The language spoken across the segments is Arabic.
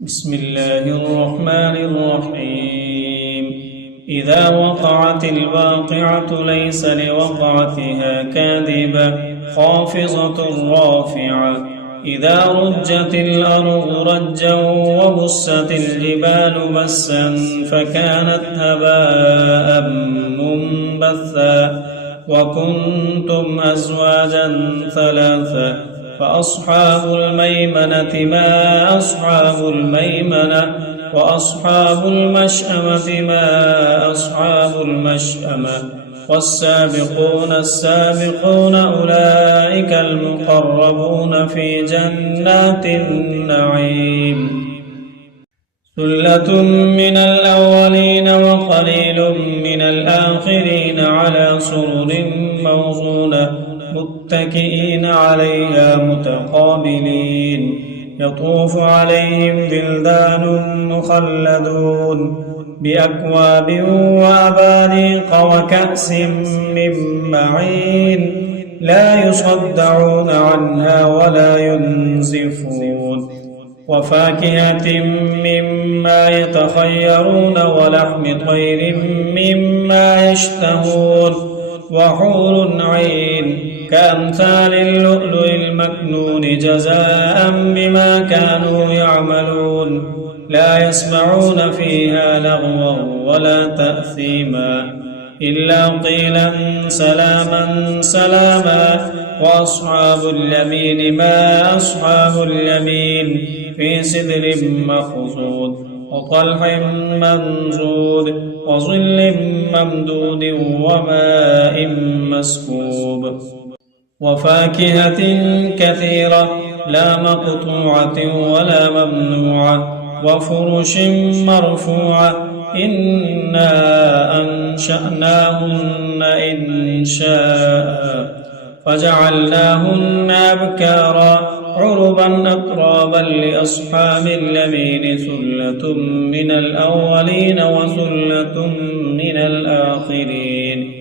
بسم الله الرحمن الرحيم. إذا وقعت الواقعة ليس لوقعتها كاذبة خافضة رافعة. إذا رجت الأرض رجا وبست الجبال بسا فكانت هباء منبثا وكنتم أزواجا ثلاثا فأصحاب الميمنة ما أصحاب الميمنة وأصحاب المشأمة ما أصحاب المشأمة والسابقون السابقون أولئك المقربون في جنات النعيم. ثلة من الأولين وقليل من الآخرين على سرر موضونة متكئين عليها متقابلين يطوف عليهم ولدان مخلدون بأكواب وأباريق وكأس من معين لا يصدعون عنها ولا ينزفون وفاكهة مما يتخيرون ولحم طير مما يشتهون وحور عين كأمثال اللؤلؤ المكنون جزاء بما كانوا يعملون لا يسمعون فيها لغوا ولا تأثيما إلا قيلا سلاما سلاما. وأصحاب اليمين ما أصحاب اليمين في سدر مخضود وطلح منضود وظل ممدود وماء مسكوب وفاكهة كثيرة لا مقطوعة ولا ممنوعة وفرش مرفوعة إنا أنشأناهن إنشاء فجعلناهن أبكارا عربا أترابا لأصحاب اليمين ثلة من الأولين وثلة من الآخرين.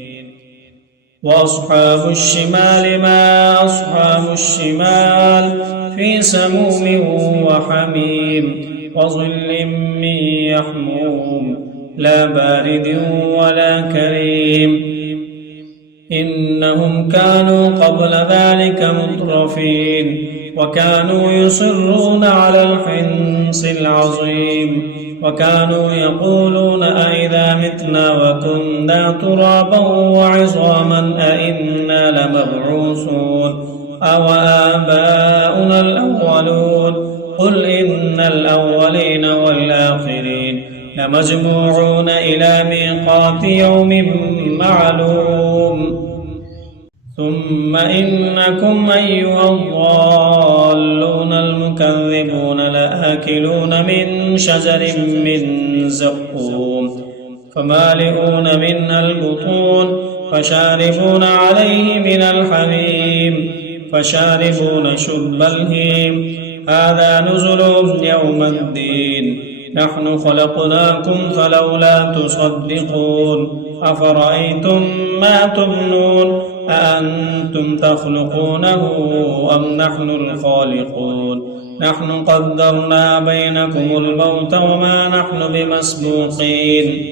وأصحاب الشمال ما أصحاب الشمال في سموم وحميم وظل من يحموم لا بارد ولا كريم إنهم كانوا قبل ذلك مترفين وكانوا يصرون على الحنص العظيم وكانوا يقولون أئذا متنا وكنا ترابا وعظاما أئنا لمبعوثون أو آباؤنا الأولون قل إن الأولين والآخرين لمجموعون إلى ميقات يوم معلوم ثم إنكم أيها الضالون المكذبون لآكلون من شجر من زقوم فمالئون منها البطون فشاربون عليه من الحميم فشاربون شرب الهيم هذا نزلهم يوم الدين نحن خلقناكم فلولا تصدقون أفرأيتم ما تمنون أأنتم تخلقونه أم نحن الخالقون نحن قدرنا بينكم الموت وما نحن بمسبوقين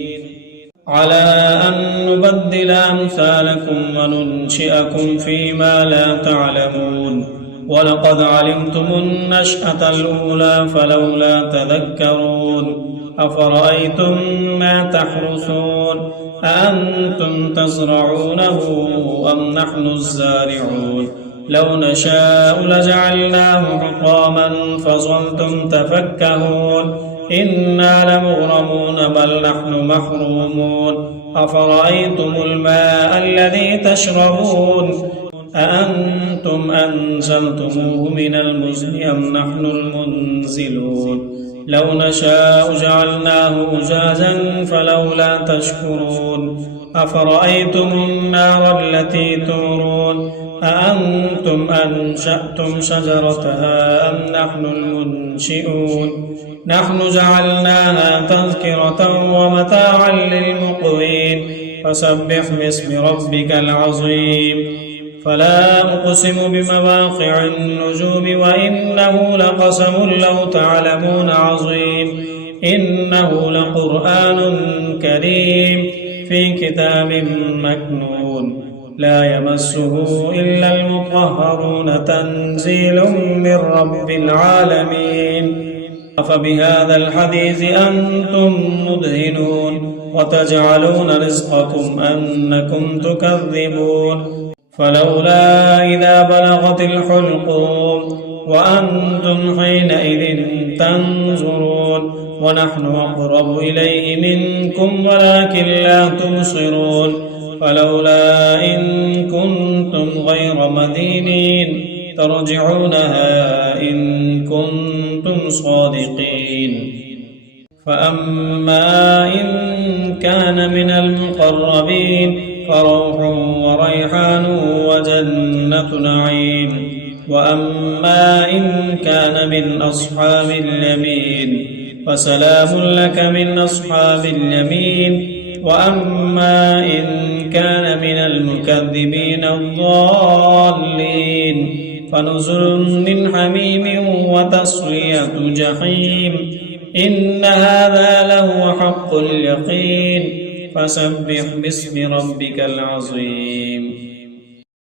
على أن نبدل أمثالكم وننشئكم فيما لا تعلمون ولقد علمتم النشأة الأولى فلولا تذكرون أفرأيتم ما تحرثون أأنتم تزرعونه أم نحن الزارعون لو نشاء لجعلناه حطاما فظلتم تفكهون إنا لمغرمون بل نحن محرومون أفرأيتم الماء الذي تشربون أأنتم أنزلتموه من المزن أم نحن المنزلون لو نشاء جعلناه أجاجا فلولا تشكرون أفرأيتم النار التي تورون أأنتم أنشأتم شجرتها أم نحن المنشئون نحن جعلناها تذكرة ومتاعا للمقوين فسبح باسم ربك العظيم فلا أقسم بمواقع النجوم وإنه لقسم لو تعلمون عظيم إنه لقرآن كريم في كتاب مكنون لا يمسه إلا المطهرون تنزيل من رب العالمين أفبهذا الحديث أنتم مدهنون وتجعلون رزقكم أنكم تكذبون فلولا إذا بلغت الحلقوم وأنتم حينئذ تنظرون ونحن أقرب إليه منكم ولكن لا تبصرون فلولا إن كنتم غير مدينين ترجعونها إن كنتم صادقين فأما إن كان من المقربين فروح وريحان وجنة نعيم وأما إن كان من أصحاب اليمين فسلام لك من أصحاب اليمين وأما إن كان من المكذبين الضالين فنزل من حميم وتصلية جحيم إن هذا لهو حق اليقين فسبح باسم ربك العظيم